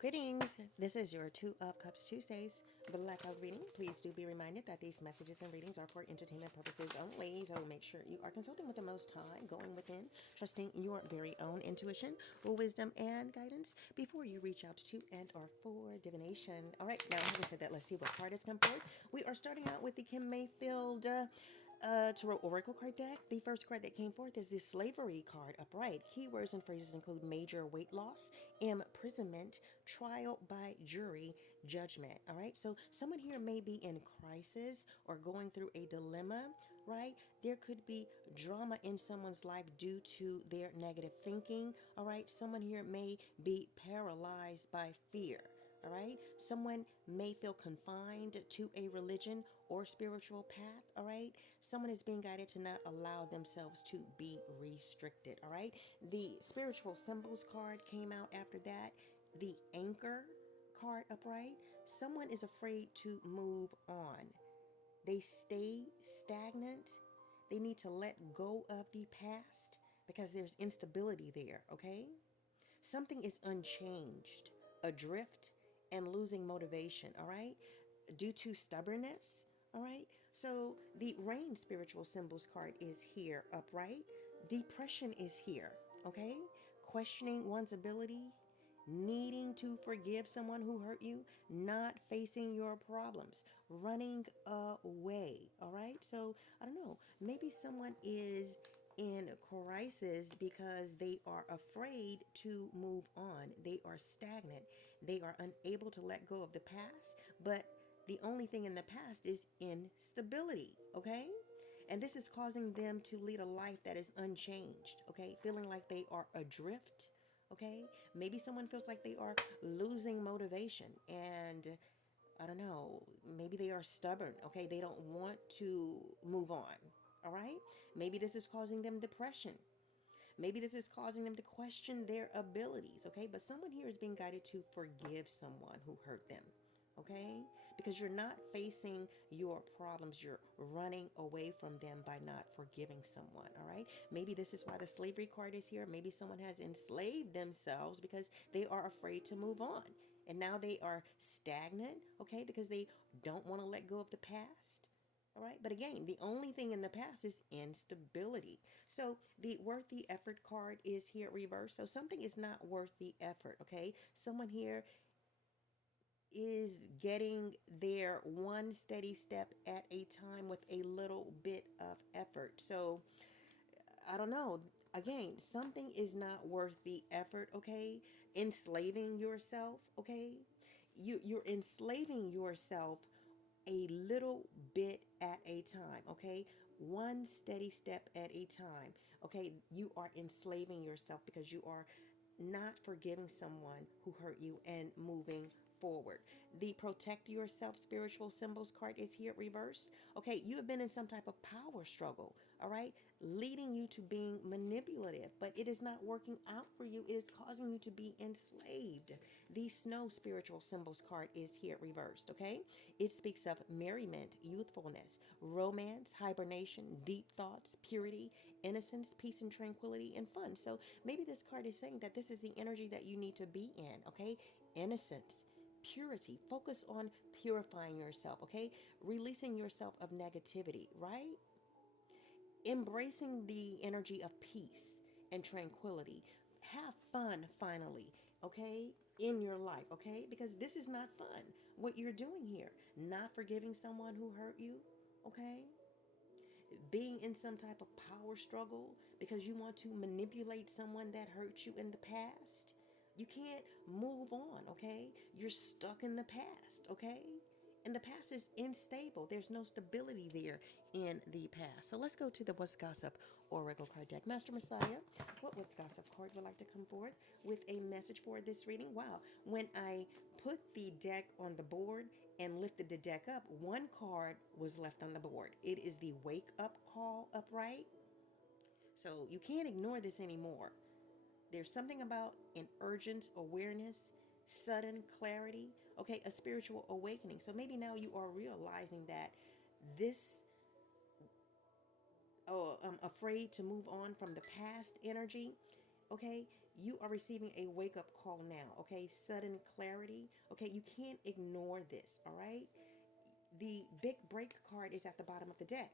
Greetings. This is your Two of Cups Tuesdays blackout reading. Please do be reminded that these messages and readings are for entertainment purposes only. So make sure you are consulting with the Most High, going within, trusting your very own intuition, wisdom, and guidance before you reach out to and or for divination. All right, now having said that, let's see what card has come forth. We are starting out with the Kim Mayfield Tarot Oracle card deck. The first card that came forth is the Slavery card upright. Keywords and phrases include major weight loss, imprisonment, trial by jury, judgment. All right, so someone here may be in crisis or going through a dilemma, right? There could be drama in someone's life due to their negative thinking. All right, someone here may be paralyzed by fear. All right. Someone may feel confined to a religion or spiritual path. All right. Someone is being guided to not allow themselves to be restricted. All right. The spiritual symbols card came out after that. The anchor card upright. Someone is afraid to move on. They stay stagnant. They need to let go of the past because there's instability there. Okay. Something is unchanged, adrift, and losing motivation, all right? Due to stubbornness, all right? So the rain spiritual symbols card is here upright. Depression is here, okay? Questioning one's ability, needing to forgive someone who hurt you, not facing your problems, running away, all right? So I don't know, maybe someone is in crisis because they are afraid to move on. They are stagnant. They are unable to let go of the past, but the only thing in the past is instability, okay? And this is causing them to lead a life that is unchanged, okay? Feeling like they are adrift, okay? Maybe someone feels like they are losing motivation and I don't know, maybe they are stubborn, okay? They don't want to move on, all right? Maybe this is causing them depression. Maybe this is causing them to question their abilities, okay? But someone here is being guided to forgive someone who hurt them, okay? Because you're not facing your problems, you're running away from them by not forgiving someone, all right? Maybe this is why the slavery card is here. Maybe someone has enslaved themselves because they are afraid to move on. And now they are stagnant, okay? Because they don't want to let go of the past. All right. But again, the only thing in the past is instability. So the worth the effort card is here reversed. So something is not worth the effort. Okay. Someone here is getting there one steady step at a time with a little bit of effort. So I don't know. Again, something is not worth the effort. Okay. Enslaving yourself. Okay. You're enslaving yourself a little bit at a time, okay? One steady step at a time, okay? You are enslaving yourself because you are not forgiving someone who hurt you and moving forward. The protect yourself spiritual symbols card is here reversed. Okay, you have been in some type of power struggle, all right, leading you to being manipulative, but it is not working out for you. It is causing you to be enslaved. The snow spiritual symbols card is here reversed, okay? It speaks of merriment, youthfulness, romance, hibernation, deep thoughts, purity, innocence, peace and tranquility, and fun. So maybe this card is saying that this is the energy that you need to be in, okay? Innocence, purity. Focus on purifying yourself, okay? Releasing yourself of negativity, right? Embracing the energy of peace and tranquility. Have fun finally, okay? In your life, okay? Because this is not fun. What you're doing here, not forgiving someone who hurt you, okay? Being in some type of power struggle because you want to manipulate someone that hurt you in the past. You can't move on, okay? You're stuck in the past, okay? And the past is unstable. There's no stability there in the past. So let's go to the What's Gossip Oracle card deck. Master Messiah, what What's Gossip card would like to come forth with a message for this reading? Wow. When I put the deck on the board and lifted the deck up, one card was left on the board. It is the Wake Up Call upright. So you can't ignore this anymore. There's something about an urgent awareness, sudden clarity, okay, a spiritual awakening. So maybe now you are realizing that this, I'm afraid to move on from the past energy, okay, You are receiving a wake up call now, okay? Sudden clarity, okay? You can't ignore this, all right? The big break card is at the bottom of the deck.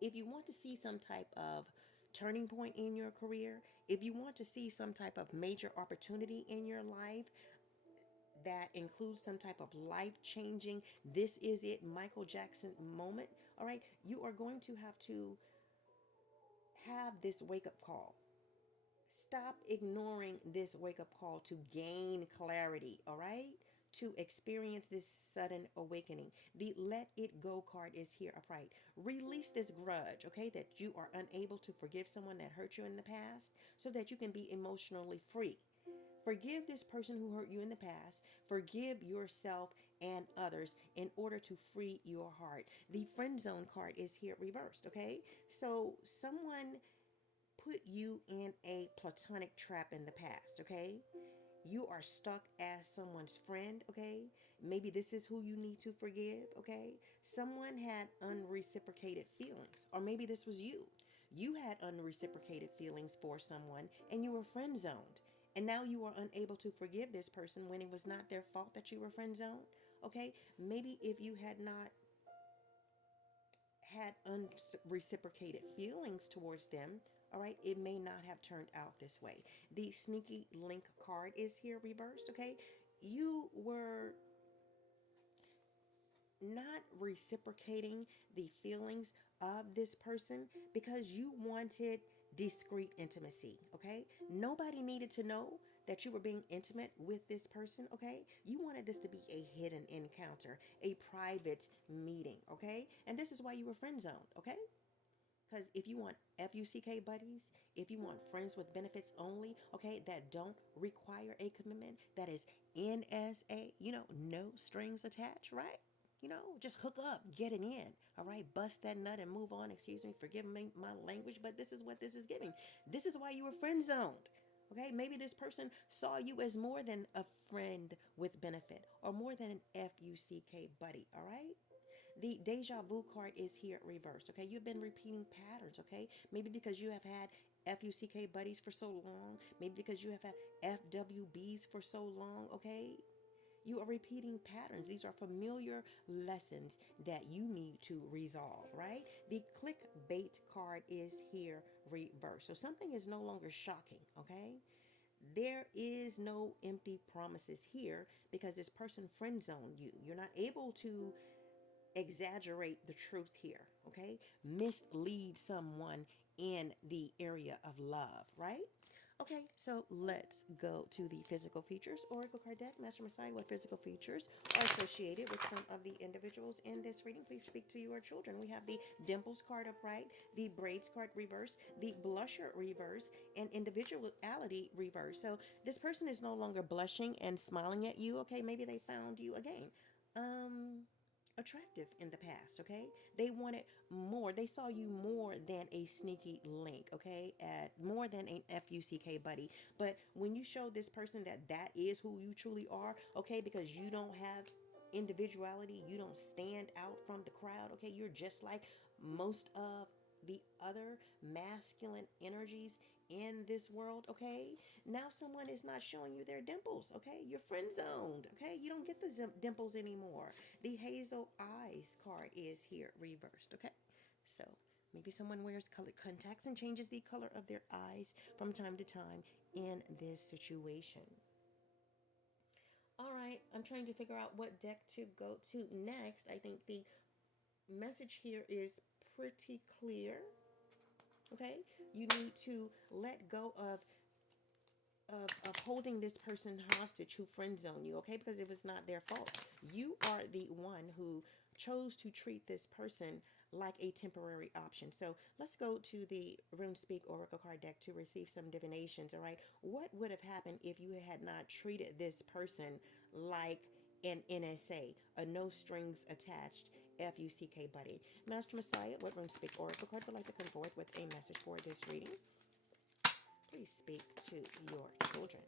If you want to see some type of turning point in your career, if you want to see some type of major opportunity in your life that includes some type of life changing, this is it, Michael Jackson moment, all right, you are going to have this wake up call. Stop ignoring this wake up call to gain clarity, all right? To experience this sudden awakening. The let it go card is here upright. Release this grudge, okay, that you are unable to forgive someone that hurt you in the past so that you can be emotionally free. Forgive this person who hurt you in the past. Forgive yourself and others in order to free your heart. The friend zone card is here reversed, okay? So someone put you in a platonic trap in the past, okay? You are stuck as someone's friend, okay? Maybe this is who you need to forgive, okay? Someone had unreciprocated feelings, or maybe this was you. You had unreciprocated feelings for someone and you were friend zoned. And now you are unable to forgive this person when it was not their fault that you were friend zoned, okay? Maybe if you had not had unreciprocated feelings towards them, all right, it may not have turned out this way. The sneaky link card is here reversed, okay? You were not reciprocating the feelings of this person because you wanted discreet intimacy, okay? Nobody needed to know that you were being intimate with this person, okay? You wanted this to be a hidden encounter, a private meeting, okay? And this is why you were friend zoned, okay? Because if you want FUCK buddies, if you want friends with benefits only, okay, that don't require a commitment, that is NSA, no strings attached, right? Just hook up, get it in, all right? Bust that nut and move on. Excuse me, forgive me my language, but this is what this is giving. This is why you were friend zoned. Okay, maybe this person saw you as more than a friend with benefit or more than an FUCK buddy, all right? The deja vu card is here reversed. Okay, you've been repeating patterns. Okay, maybe because you have had FUCK buddies for so long, maybe because you have had FWBs for so long. Okay, you are repeating patterns. These are familiar lessons that you need to resolve, right? The clickbait card is here reversed. So something is no longer shocking, okay? There is no empty promises here because this person friend zoned you. You're not able to exaggerate the truth here, okay? Mislead someone in the area of love, right? Okay, so let's go to the physical features. Oracle card deck, Master Messiah, what physical features are associated with some of the individuals in this reading? Please speak to your children. We have the dimples card upright, the braids card reverse, the blusher reverse, and individuality reverse. So this person is no longer blushing and smiling at you, okay? Maybe they found you again. Um, attractive in the past, okay? They wanted more. They saw you more than a sneaky link, okay? More than an FUCK buddy. But when you show this person that that is who you truly are, okay, because you don't have individuality, you don't stand out from the crowd, okay? You're just like most of the other masculine energies in this world, okay? Now someone is not showing you their dimples, okay? You're friend zoned, okay? You don't get the dimples anymore. The hazel eyes card is here reversed, okay? So maybe someone wears colored contacts and changes the color of their eyes from time to time in this situation. All right, I'm trying to figure out what deck to go to next. I think the message here is pretty clear, okay? You need to let go of holding this person hostage who friend zone you, okay? Because it was not their fault. You are the one who chose to treat this person like a temporary option. So let's go to the Rune Speak Oracle card deck to receive some divinations, all right? What would have happened if you had not treated this person like an NSA, a no strings attached FUCK buddy? Master Messiah, what Rune Speak Oracle card would like to come forth with a message for this reading? Please speak to your children.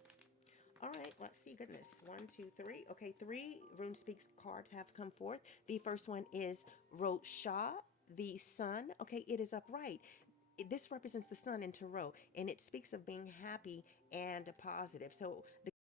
All right, let's see. Goodness. One, two, three. Okay, three Rune Speaks cards have come forth. The first one is Rosha, the sun. Okay, it is upright. This represents the sun in Tarot, and it speaks of being happy and positive. So the